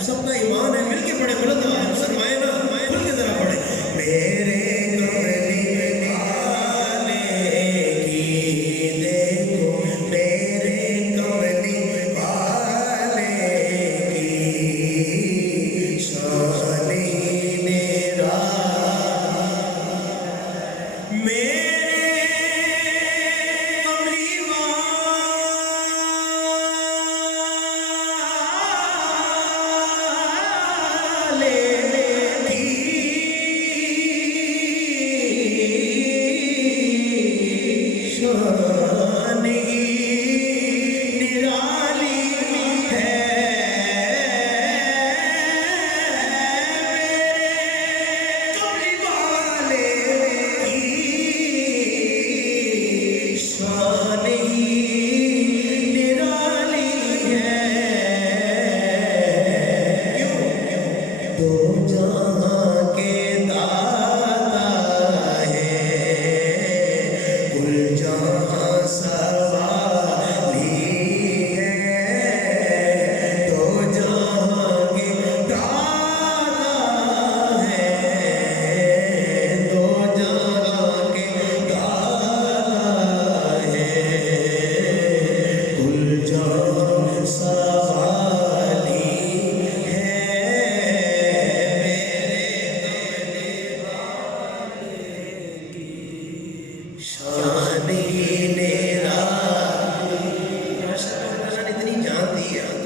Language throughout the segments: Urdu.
سب کا ایمان ہے، مل کے پڑھے، بلند آواز فرمائے نا، کھل کے ذرا پڑھے. میرے کملی والے کی دیکھو، میرے کملی والے کی شان نرالی.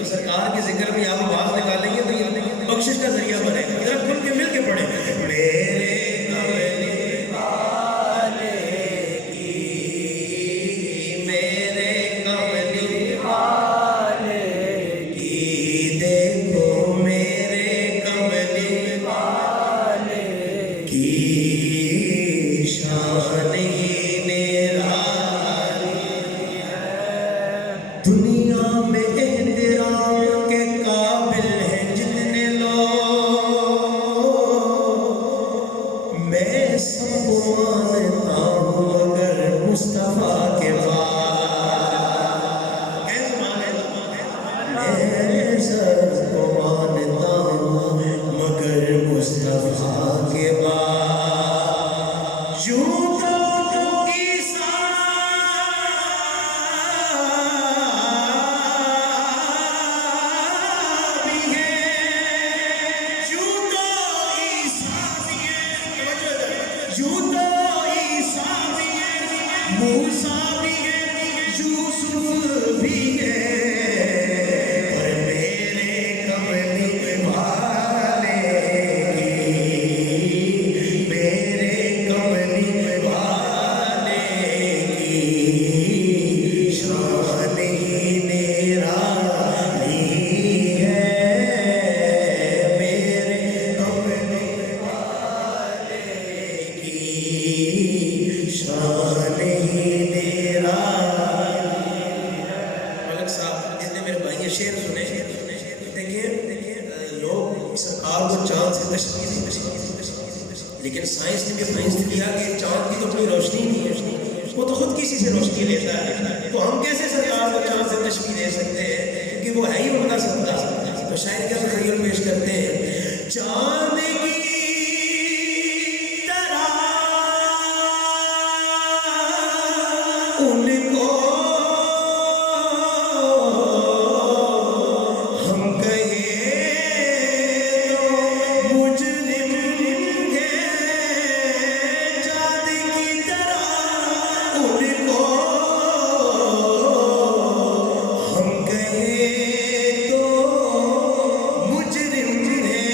سرکار کے ذکر میں آپ آواز نکالیں گے تو یہ بخشش کا ذریعہ بنے گا. ذرا کھل کے مل کے پڑھیں. میرے کملی والے کی، میرے کملی والے کی دیکھو، میرے کملی والے کی شان نرالی ہے. دنیا میں سب کو مانتا ہوں مگر مصطفیٰ کے بعد. میں سب کو مانتا ہوں مگر مصطفیٰ کے بعد. یوں تو عیسیٰ بھی ہے، یوں تو عیسیٰ بھی ہے، یوں تو عیسیٰ بھی ہے، موسیٰ بھی ہے، یوسف بھی ہے. اور میرے کملی والے کی، میرے کملی والے کی شان نرالی ہے. میرے کملی شان نرالی. ملک صاحب جتنے میرے بھائی یہ شعر سنے، دیکھیے لوگ سرکار کو چاند سے تشبیہ دیں، لیکن سائنس نے بھی فیصلہ کیا کہ چاند کی تو اپنی روشنی نہیں ہے، وہ تو خود کسی سے روشنی لیتا ہے. تو ہم کیسے سرکار کو چاند سے تشبیہ دے سکتے ہیں کیونکہ وہ ہے ہی ان کا سبدا. تو شاعر کیا تخیل پیش کرتے ہیں. چاند کی ان کو ہم کہیں تو مجرم ہیں. چاند کی طرح ان کو ہم کہیں تو مجرم ہیں.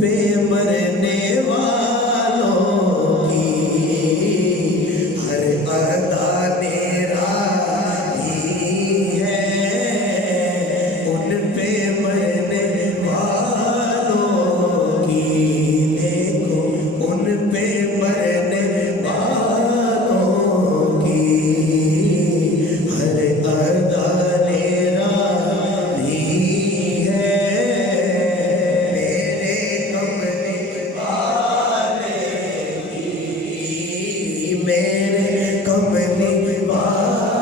پہ مرنے والوں کی ہر ادا نرالی ہے، ان پہ مرنے والوں کی دیکھو، ان پہ مرنے والوں کی ہر ادا نرالی ہے، میرے کملی والے کی، میرے کملی والے